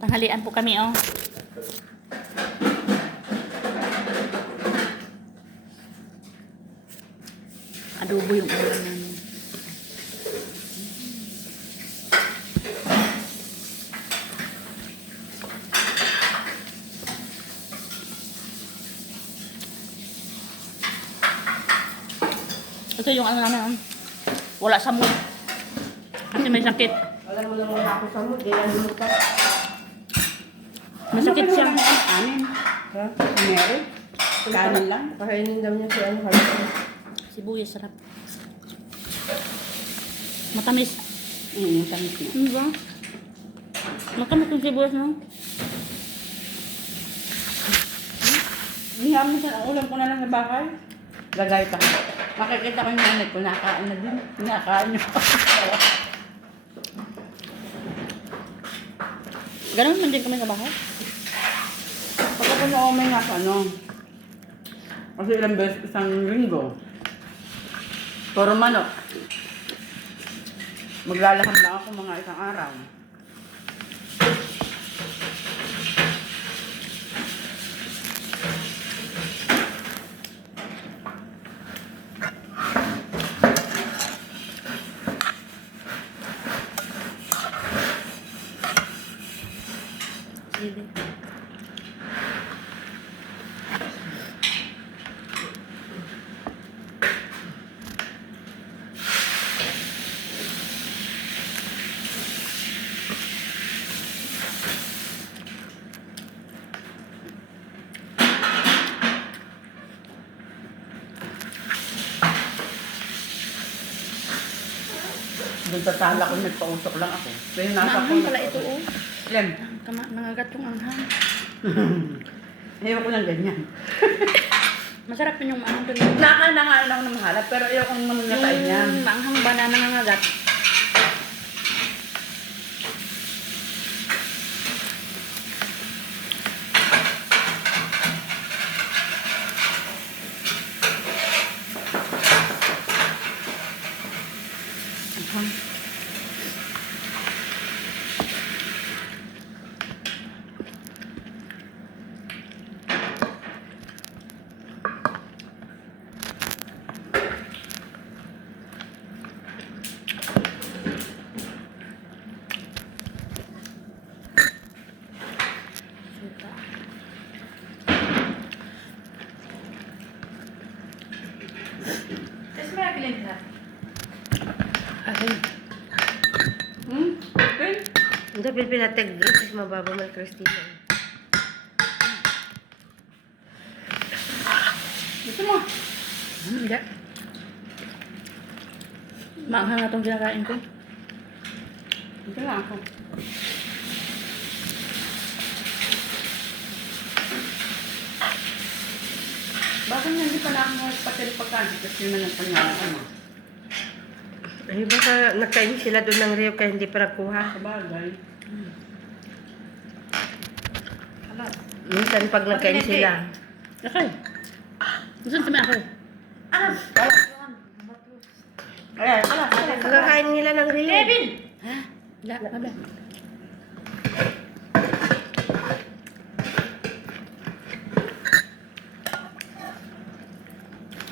Tanghalian po kami, oh. Adobo yung ulam namin. Ito yung ano namin, wala sa mood. Kasi may sakit. Wala mo lang ako sa mood, di lang lumipat. May sakit siya. Anin? Ha? Meron? Kanin lang? Pakainin daw niya si ano kaya. Sibuyas, sarap. Matamis. Tamis na. Ano ba? Matamis yung sibuyas, no? Niya mo sa ulam ko na lang sa bahay. Lagay pa. Makikita ko yung nanay ko, nakain na din. Nakain niyo pa. Ganun man din kami sa bahay. Pagkapunta ko may nasa ano. Kasi ilang beses isang linggo. Puro manok. Maglalakad lang ako mga isang araw. Sige. Doon sa sala ko, nagpausok lang ako. Pero yung nasa Maanghang pala ito, oh. Ilan? Nangagat yung anghang. Ayoko ng ganyan. Masarap yun yung maanghang doon. Nakain na nga lang ng mahalap, pero ayoko naman nakain yan. Yung maanghang ba na nangangagat? Anghang. Suka. Tapos may abilin na. Akin. Okay. Hindi pinatag kasi mababa man Christina. Gusto mo? Hindi. Maanghang na itong kinakain ko. Ito lang ako. Bakit hindi pa na ako patil pagkain? Kasi yun na ng pangalan ano. Ay baka nagkain sila doon ng Rio kaya hindi pa nakuha. Sabagay. Minsan pag nagkain sila. Okay. Gusto kami ako. Ayan, pala. Pagkakain nila ng Rio. Ha? Wala, wala.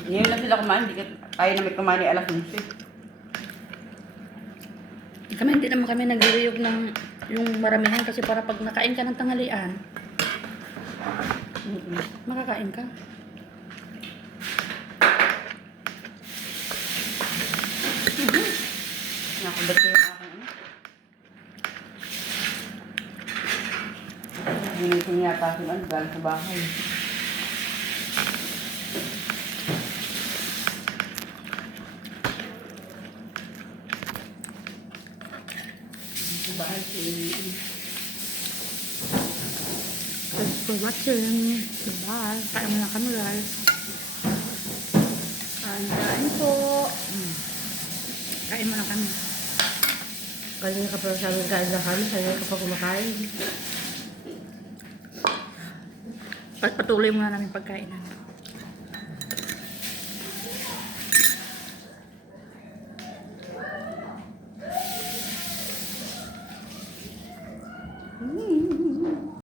Ngayon lang sila kumain, hindi kaya na may kumain alas 11. Kami hindi naman kami nagririyog ng yung maramihan kasi para pag nakain ka ng tanghalian, makakain ka. Nakabat ko yung aking ano. Ginitin yata yung ano, galing sa bahay. Sa bahay si Thanks for watching. Bye. Kain muna kami, guys. Kain po. Kain muna kami. Kanina ka pa sa amin kain na kami, kanina ka pa kumakain. Patuloy muna namin pagkainan.